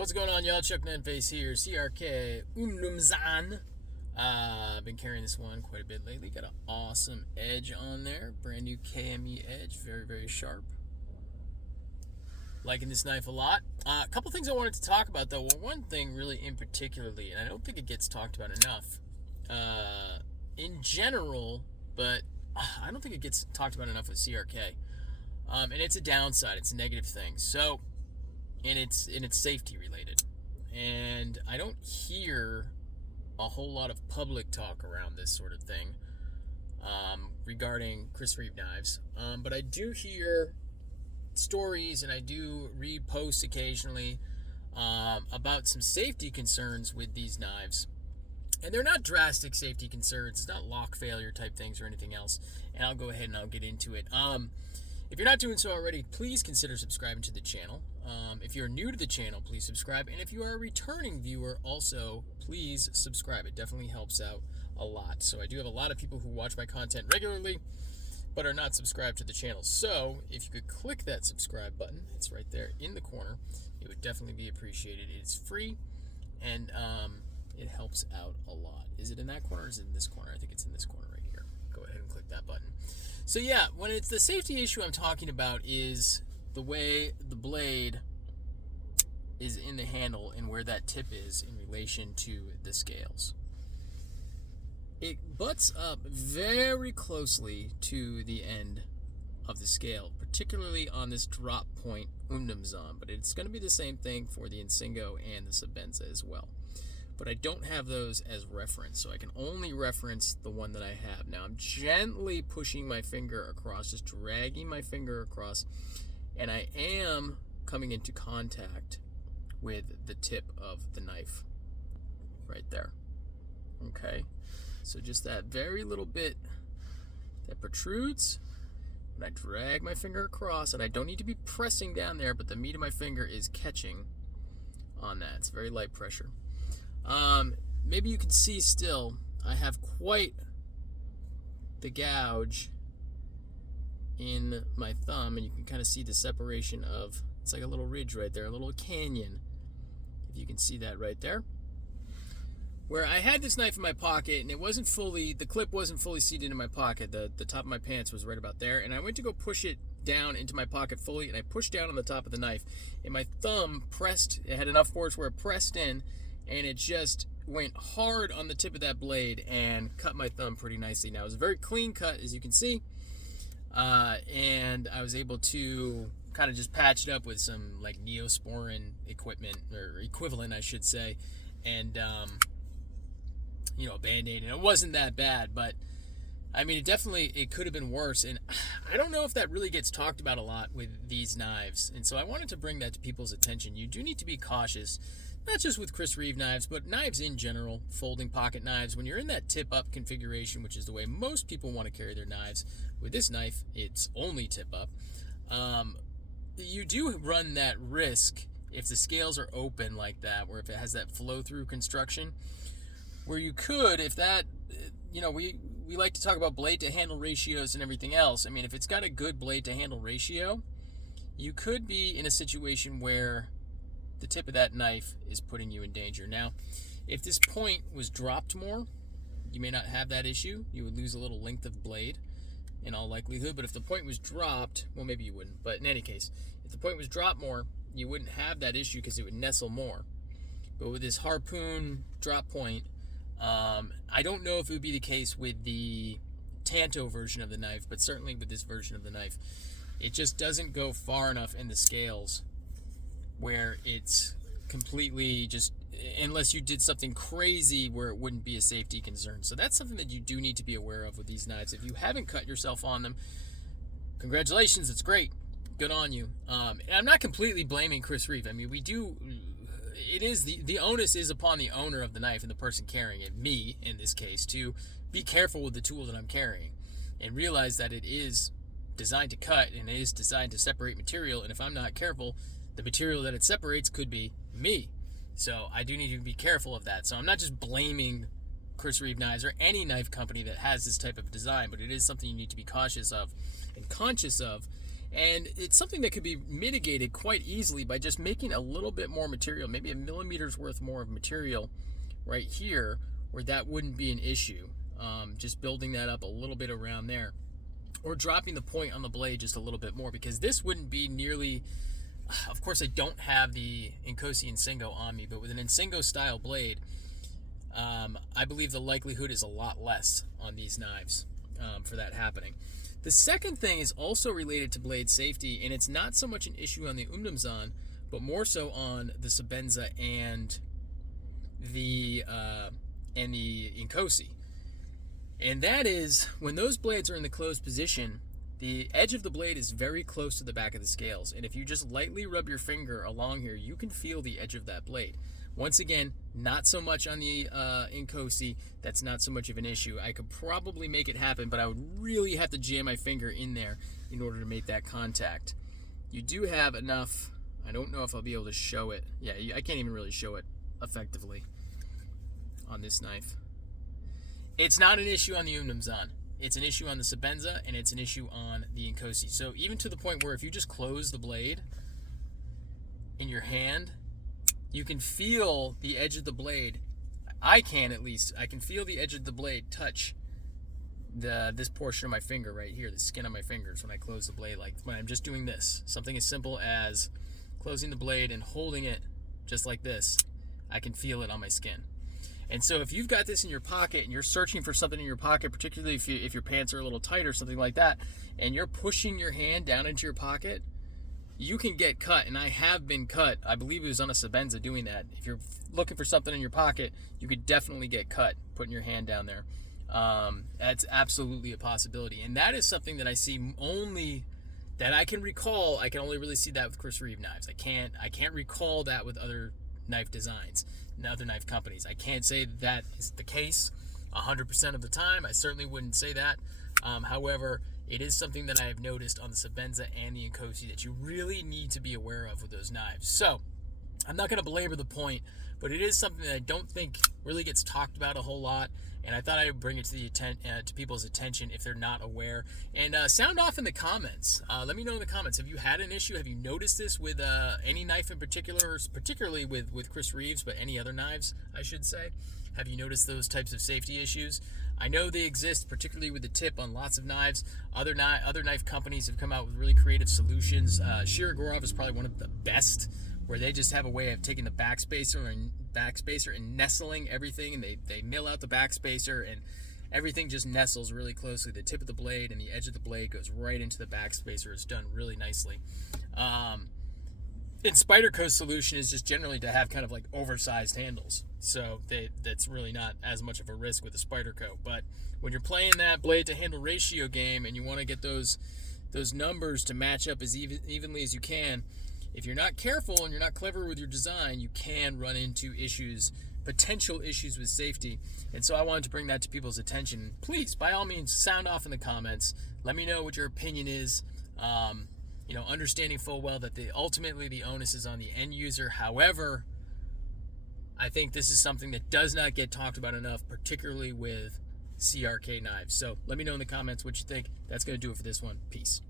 What's going on, y'all? Chuck Nunface here, CRK Umnumzan. I've been carrying this one quite a bit lately. Got an awesome edge on there. Brand new KME edge. Very, very sharp. Liking this knife a lot. A couple things I wanted to talk about, though. Well, one thing really in particularly, and I don't think it gets talked about enough in general, but I don't think it gets talked about enough with CRK. And it's a downside. It's a negative thing. So, and it's safety related, and I don't hear a whole lot of public talk around this sort of thing regarding Chris Reeve knives, but I do hear stories and I do read posts occasionally about some safety concerns with these knives, and they're not drastic safety concerns. It's not lock failure type things or anything else, and I'll go ahead and I'll get into it. If you're not doing so already, please consider subscribing to the channel. If you're new to the channel, please subscribe. And if you are a returning viewer, also, please subscribe. It definitely helps out a lot. So I do have a lot of people who watch my content regularly, but are not subscribed to the channel. So if you could click that subscribe button, it's right there in the corner, it would definitely be appreciated. It's free, and it helps out a lot. Is it in that corner or is it in this corner? I think it's in this corner right here. Go ahead and click that button. So yeah, when it's the safety issue I'm talking about is the way the blade is in the handle and where that tip is in relation to the scales. It butts up very closely to the end of the scale, particularly on this drop point Umnumzan, but it's going to be the same thing for the Insingo and the Sabenza as well. But I don't have those as reference, so I can only reference the one that I have. Now I'm gently pushing my finger across, just dragging my finger across, and I am coming into contact with the tip of the knife right there. Okay, so just that very little bit that protrudes, and I drag my finger across, and I don't need to be pressing down there, but the meat of my finger is catching on that. It's very light pressure. Maybe you can see still, I have quite the gouge in my thumb, and you can kind of see the separation of, it's like a little ridge right there, a little canyon, if you can see that right there. Where I had this knife in my pocket, and it wasn't fully, the clip wasn't fully seated in my pocket, the top of my pants was right about there, and I went to go push it down into my pocket fully, and I pushed down on the top of the knife, and my thumb pressed, it had enough force where it pressed in, and it just went hard on the tip of that blade and cut my thumb pretty nicely. Now, it was a very clean cut, as you can see, and I was able to kind of just patch it up with some like Neosporin equipment, or equivalent, I should say, and you know, a Band-Aid, and it wasn't that bad, but I mean, it could have been worse, and I don't know if that really gets talked about a lot with these knives, and so I wanted to bring that to people's attention. You do need to be cautious, not just with Chris Reeve knives, but knives in general, folding pocket knives. When you're in that tip-up configuration, which is the way most people want to carry their knives, with this knife, it's only tip-up. You do run that risk if the scales are open like that, where if it has that flow-through construction, where you could, if that, you know, we like to talk about blade-to-handle ratios and everything else. I mean, if it's got a good blade-to-handle ratio, you could be in a situation where the tip of that knife is putting you in danger. Now, if this point was dropped more, you may not have that issue. You would lose a little length of blade in all likelihood, but if the point was dropped, well, maybe you wouldn't, but in any case, if the point was dropped more, you wouldn't have that issue because it would nestle more. But with this harpoon drop point, I don't know if it would be the case with the Tanto version of the knife, but certainly with this version of the knife, it just doesn't go far enough in the scales where it's completely just, unless you did something crazy where it wouldn't be a safety concern. So that's something that you do need to be aware of with these knives. If you haven't cut yourself on them, congratulations, it's great. Good on you. And I'm not completely blaming Chris Reeve. I mean, it is, the onus is upon the owner of the knife and the person carrying it, me in this case, to be careful with the tool that I'm carrying and realize that it is designed to cut and it is designed to separate material, and if I'm not careful, the material that it separates could be me. So I do need to be careful of that. So I'm not just blaming Chris Reeve knives or any knife company that has this type of design, but it is something you need to be cautious of and conscious of. And it's something that could be mitigated quite easily by just making a little bit more material, maybe a millimeter's worth more of material right here, where that wouldn't be an issue. Just building that up a little bit around there, or dropping the point on the blade just a little bit more, because this wouldn't be nearly, of course I don't have the Inkosi Insingo on me, but with an Insingo style blade, I believe the likelihood is a lot less on these knives for that happening. The second thing is also related to blade safety, and it's not so much an issue on the Umdumzan, but more so on the Sebenza and the Inkosi. And that is, when those blades are in the closed position, the edge of the blade is very close to the back of the scales. And if you just lightly rub your finger along here, you can feel the edge of that blade. Once again, not so much on the Inkosi. That's not so much of an issue. I could probably make it happen, but I would really have to jam my finger in there in order to make that contact. You do have enough. I don't know if I'll be able to show it. Yeah, I can't even really show it effectively on this knife. It's not an issue on the Umdumzan. It's an issue on the Sebenza, and it's an issue on the Inkosi. So even to the point where if you just close the blade in your hand, you can feel the edge of the blade. I can, at least. I can feel the edge of the blade touch this portion of my finger right here, the skin on my fingers when I close the blade, like when I'm just doing this. Something as simple as closing the blade and holding it just like this. I can feel it on my skin. And so if you've got this in your pocket and you're searching for something in your pocket, particularly if your pants are a little tight or something like that, and you're pushing your hand down into your pocket, you can get cut. And I have been cut. I believe it was on a Sebenza doing that. If you're looking for something in your pocket, you could definitely get cut putting your hand down there. That's absolutely a possibility. And that is something that I see only, that I can recall. I can only really see that with Chris Reeve knives. I can't recall that with other knife designs and other knife companies. I can't say that is the case 100% of the time. I certainly wouldn't say that. However, it is something that I have noticed on the Sebenza and the Inkosi that you really need to be aware of with those knives. So I'm not going to belabor the point, but it is something that I don't think really gets talked about a whole lot, and I thought I would bring it to people's attention if they're not aware. And sound off in the comments. Let me know in the comments. Have you had an issue? Have you noticed this with any knife in particular, particularly with Chris Reeves, but any other knives, I should say? Have you noticed those types of safety issues? I know they exist, particularly with the tip on lots of knives. Other knife companies have come out with really creative solutions. Shirogorov is probably one of the best, where they just have a way of taking the backspacer and nestling everything, and they mill out the backspacer, and everything just nestles really closely. The tip of the blade and the edge of the blade goes right into the backspacer. It's done really nicely. And Spyderco's solution is just generally to have kind of like oversized handles. So that's really not as much of a risk with the Spyderco. But when you're playing that blade to handle ratio game and you want to get those numbers to match up as evenly as you can, if you're not careful and you're not clever with your design, you can run into issues, potential issues with safety. And so I wanted to bring that to people's attention. Please, by all means, sound off in the comments. Let me know what your opinion is. Understanding full well that ultimately the onus is on the end user. However, I think this is something that does not get talked about enough, particularly with CRK knives. So let me know in the comments what you think. That's going to do it for this one. Peace.